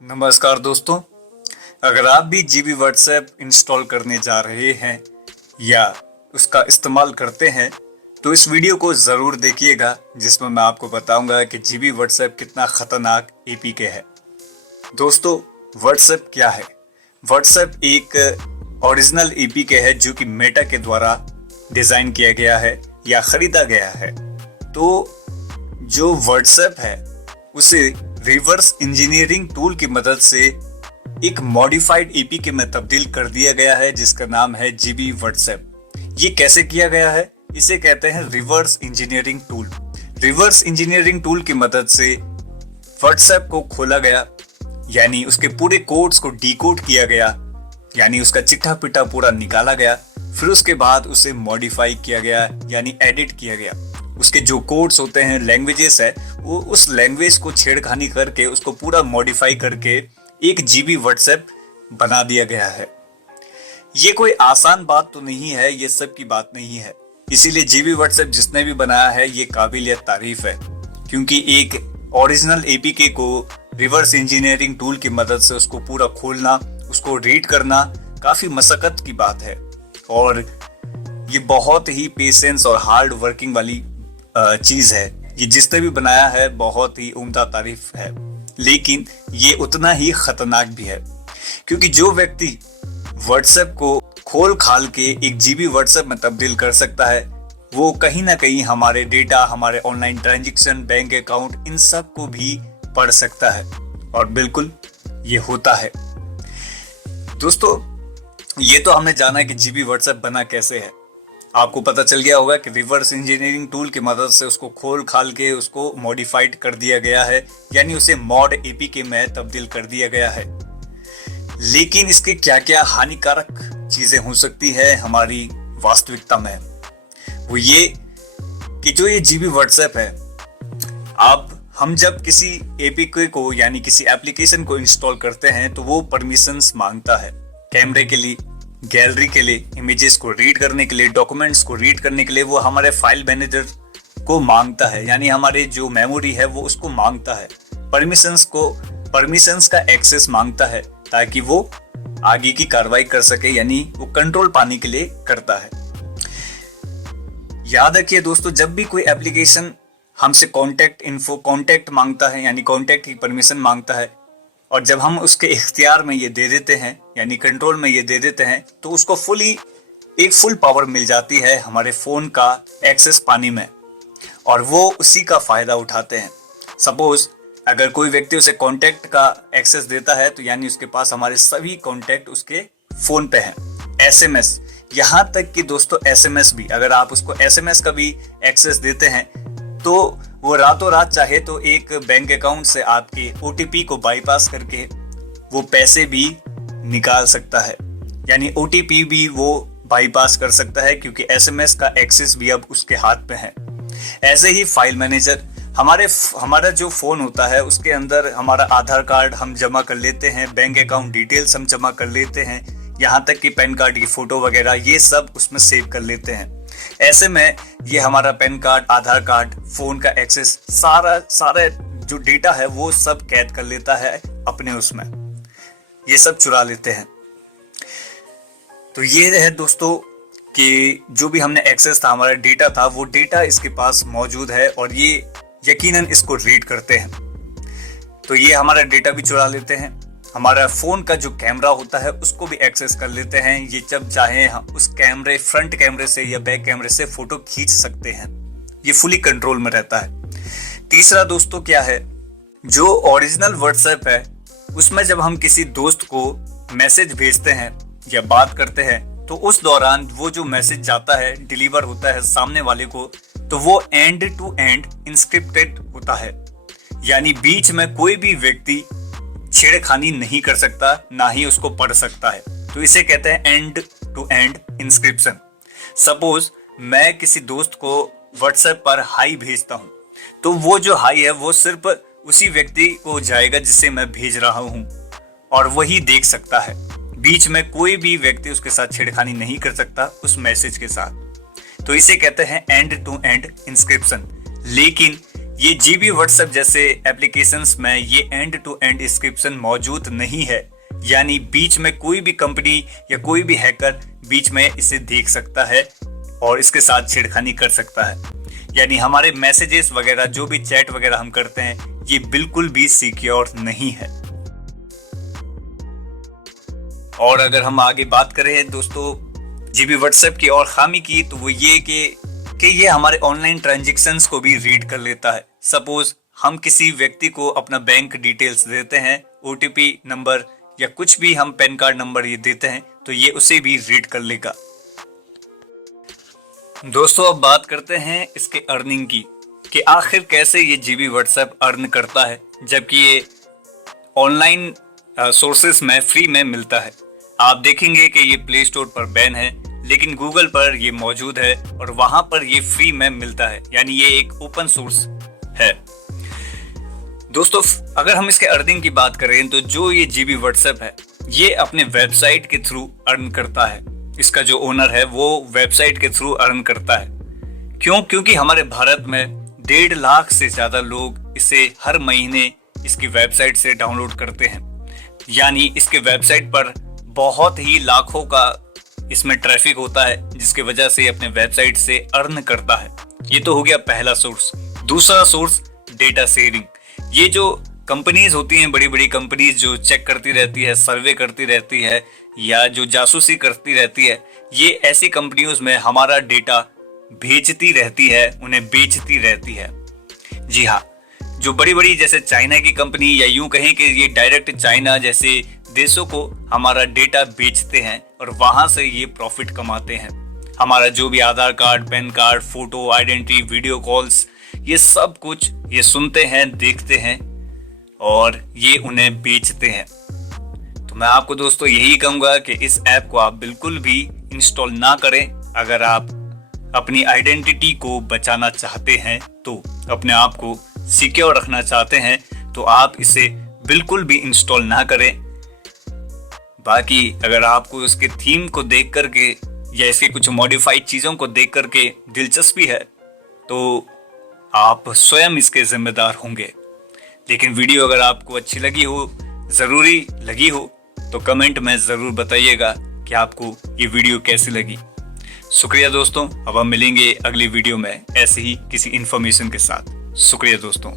नमस्कार दोस्तों। अगर आप भी जीबी व्हाट्सएप इंस्टॉल करने जा रहे हैं या उसका इस्तेमाल करते हैं तो इस वीडियो को ज़रूर देखिएगा, जिसमें मैं आपको बताऊंगा कि जीबी व्हाट्सएप कितना खतरनाक एपीके है। दोस्तों, व्हाट्सएप क्या है? व्हाट्सएप एक ओरिजिनल एपीके है जो कि मेटा के द्वारा डिज़ाइन किया गया है या खरीदा गया है। तो जो व्हाट्सएप है उसे रिवर्स इंजीनियरिंग टूल की मदद से एक मॉडिफाइड एपीके में तब्दील कर दिया गया है, जिसका नाम है जीबी व्हाट्सएप। ये कैसे किया गया है? इसे कहते हैं reverse engineering tool. Reverse engineering tool की मदद से व्हाट्सएप को खोला गया, यानी उसके पूरे कोड्स को डिकोड किया गया, यानी उसका चिट्ठा पिट्ठा पूरा निकाला गया। फिर उसके बाद उसे मॉडिफाई किया गया, यानी एडिट किया गया। उसके जो कोड्स होते हैं, लैंग्वेजेस है, वो उस लैंग्वेज को छेड़खानी करके उसको पूरा मॉडिफाई करके एक जीबी व्हाट्सएप बना दिया गया है। ये कोई आसान बात तो नहीं है, ये सब की बात नहीं है। इसीलिए जीबी व्हाट्सएप जिसने भी बनाया है ये काबिलियत तारीफ है, क्योंकि एक ओरिजिनल एपीके को रिवर्स इंजीनियरिंग टूल की मदद से उसको पूरा खोलना, उसको रीड करना काफी मशक्कत की बात है। और ये बहुत ही पेशेंस और हार्ड वर्किंग वाली चीज है। ये जिसने भी बनाया है बहुत ही उम्दा तारीफ है, लेकिन ये उतना ही खतरनाक भी है, क्योंकि जो व्यक्ति व्हाट्सएप को खोल खाल के एक जीबी व्हाट्सएप में तब्दील कर सकता है, वो कहीं ना कहीं हमारे डेटा, हमारे ऑनलाइन ट्रांजैक्शन, बैंक अकाउंट, इन सब को भी पढ़ सकता है। और बिल्कुल ये होता है। दोस्तों, ये तो हमने जाना कि जीबी व्हाट्सएप बना कैसे है। आपको पता चल गया होगा कि रिवर्स इंजीनियरिंग टूल की मदद से उसको खोल खाल के उसको मॉडिफाइड कर दिया गया है, यानी उसे मॉड एपीके में तब्दील कर दिया गया है। लेकिन इसके क्या क्या हानिकारक चीजें हो सकती है हमारी वास्तविकता में, वो ये कि जो ये जीबी व्हाट्सएप है, हम जब किसी एपीके को यानी किसी एप्लीकेशन को इंस्टॉल करते हैं तो वो परमिशंस मांगता है। कैमरे के लिए, गैलरी के लिए, इमेजेस को रीड करने के लिए, डॉक्यूमेंट्स को रीड करने के लिए वो हमारे फाइल मैनेजर को मांगता है, यानी हमारे जो मेमोरी है वो उसको मांगता है। परमिशंस का एक्सेस मांगता है ताकि वो आगे की कार्रवाई कर सके, यानी वो कंट्रोल पाने के लिए करता है। याद रखिए दोस्तों, जब भी कोई एप्लीकेशन हमसे कॉन्टैक्ट मांगता है, यानी कॉन्टैक्ट की परमिशन मांगता है, और जब हम उसके इख्तियार में ये दे देते हैं, यानी कंट्रोल में ये दे देते हैं, तो उसको फुल पावर मिल जाती है हमारे फोन का एक्सेस पाने में, और वो उसी का फायदा उठाते हैं। सपोज अगर कोई व्यक्ति उसे कॉन्टैक्ट का एक्सेस देता है, तो यानी उसके पास हमारे सभी कॉन्टैक्ट उसके फोन पे हैं। एसएमएस, यहाँ तक कि दोस्तों एसएमएस भी, अगर आप उसको एसएमएस का भी एक्सेस देते हैं तो वो रातों रात चाहे तो एक बैंक अकाउंट से आपके ओटीपी को बाईपास करके वो पैसे भी निकाल सकता है, यानी ओटीपी भी वो बाईपास कर सकता है, क्योंकि एसएमएस का एक्सेस भी अब उसके हाथ पे है। ऐसे ही फाइल मैनेजर, हमारा जो फोन होता है उसके अंदर हमारा आधार कार्ड हम जमा कर लेते हैं, बैंक अकाउंट डिटेल्स हम जमा कर लेते हैं, यहाँ तक कि पैन कार्ड की फोटो वगैरह ये सब उसमें सेव कर लेते हैं। ऐसे में ये हमारा पैन कार्ड, आधार कार्ड, फोन का एक्सेस, सारा जो डेटा है वो सब कैद कर लेता है अपने उसमें, ये सब चुरा लेते हैं। तो ये है दोस्तों कि जो भी हमने एक्सेस था, हमारा डेटा था, वो डेटा इसके पास मौजूद है और ये यकीनन इसको रीड करते हैं। तो ये हमारा डेटा भी चुरा लेते हैं। हमारा फोन का जो कैमरा होता है उसको भी एक्सेस कर लेते हैं। ये जब चाहे हम उस फ्रंट कैमरे से या बैक कैमरे से फोटो खींच सकते हैं। ये फुली कंट्रोल में रहता है। तीसरा दोस्तों क्या है, जो ओरिजिनल व्हाट्सएप है उसमें जब हम किसी दोस्त को मैसेज भेजते हैं या बात करते हैं, तो उस दौरान वो जो मैसेज जाता है, डिलीवर होता है सामने वाले को, तो वो एंड टू एंड इंस्क्रिप्टेड होता है, यानी बीच में कोई भी व्यक्ति छेड़खानी नहीं कर सकता, ना ही उसको पढ़ सकता है। तो इसे कहते हैं end to end encryption. Suppose मैं किसी दोस्त को व्हाट्सएप पर हाई भेजता हूं, तो वो जो हाई है वो सिर्फ उसी व्यक्ति को जाएगा जिसे मैं भेज रहा हूं, और वही देख सकता है। बीच में कोई भी व्यक्ति उसके साथ छेड़खानी नहीं कर सकता उस मैसेज के साथ। तो इसे कहते हैं एंड टू एंड इंस्क्रिप्शन। लेकिन ये जीबी व्हाट्सएप जैसे एप्लीकेशंस में ये एंड टू एंड इंक्रिप्शन मौजूद नहीं है, यानी बीच में कोई भी कंपनी या कोई भी हैकर बीच में इसे देख सकता है और इसके साथ छेड़खानी कर सकता है। यानी हमारे मैसेजेस वगैरह जो भी चैट वगैरह हम करते हैं ये बिल्कुल भी सिक्योर नहीं है। और अगर हम आगे बात करें दोस्तों जीबी व्हाट्सएप की और खामी की, तो वो ये कि ये हमारे ऑनलाइन ट्रांजैक्शंस को भी रीड कर लेता है। सपोज हम किसी व्यक्ति को अपना बैंक डिटेल्स देते हैं, ओटीपी नंबर या कुछ भी हम पैन कार्ड नंबर ये देते हैं, तो ये उसे भी रीड कर लेगा। दोस्तों अब बात करते हैं इसके अर्निंग की, कि आखिर कैसे ये जीबी व्हाट्सएप अर्न करता है, जबकि ये ऑनलाइन सोर्सेस में फ्री में मिलता है। आप देखेंगे कि ये प्ले स्टोर पर बैन है, लेकिन गूगल पर ये मौजूद है और वहां पर ये फ्री में मिलता है, यानी ये एक ओपन सोर्स है। दोस्तों अगर हम इसके अर्निंग की बात करें तो जो ये जीबी व्हाट्सएप है ये अपने वेबसाइट के थ्रू अर्न करता है। इसका जो ओनर है वो वेबसाइट के थ्रू अर्न करता है। क्योंकि हमारे भारत में 1.5 लाख से ज्यादा लोग इसे हर महीने इसकी वेबसाइट से डाउनलोड करते हैं, यानी इसके वेबसाइट पर बहुत ही लाखों का इसमें ट्रैफिक होता है, जिसकी वजह से अपने वेबसाइट से अर्न करता है। ये तो हो गया पहला सोर्स। दूसरा सोर्स डेटा शेयरिंग। ये जो कंपनीज होती हैं, बड़ी बड़ी कंपनीज जो चेक करती रहती है, सर्वे करती रहती है या जो जासूसी करती रहती है, ये ऐसी कंपनियों में हमारा डेटा भेजती रहती है, उन्हें बेचती रहती है। जी हाँ, जो बड़ी बड़ी जैसे चाइना की कंपनी या यूं कहें कि ये डायरेक्ट चाइना जैसे देशों को हमारा डेटा बेचते हैं और वहां से ये प्रॉफिट कमाते हैं। हमारा जो भी Aadhaar card, pan card, photo, identity, video calls, ये सब कुछ ये सुनते हैं, देखते हैं और ये उन्हें बेचते हैं। तो मैं आपको दोस्तों यही कहूंगा कि इस ऐप को आप बिल्कुल भी इंस्टॉल ना करें। अगर आप अपनी आइडेंटिटी को बचाना चाहते हैं, तो अपने आप को सिक्योर रखना चाहते हैं, तो आप इसे बिल्कुल भी इंस्टॉल ना करें। बाकी अगर आपको इसके थीम को देख करके या इसके कुछ मॉडिफाइड चीज़ों को देख करके दिलचस्पी है, तो आप स्वयं इसके जिम्मेदार होंगे। लेकिन वीडियो अगर आपको अच्छी लगी हो, ज़रूरी लगी हो, तो कमेंट में ज़रूर बताइएगा कि आपको ये वीडियो कैसी लगी। शुक्रिया दोस्तों, अब हम मिलेंगे अगली वीडियो में ऐसे ही किसी इन्फॉर्मेशन के साथ। शुक्रिया दोस्तों।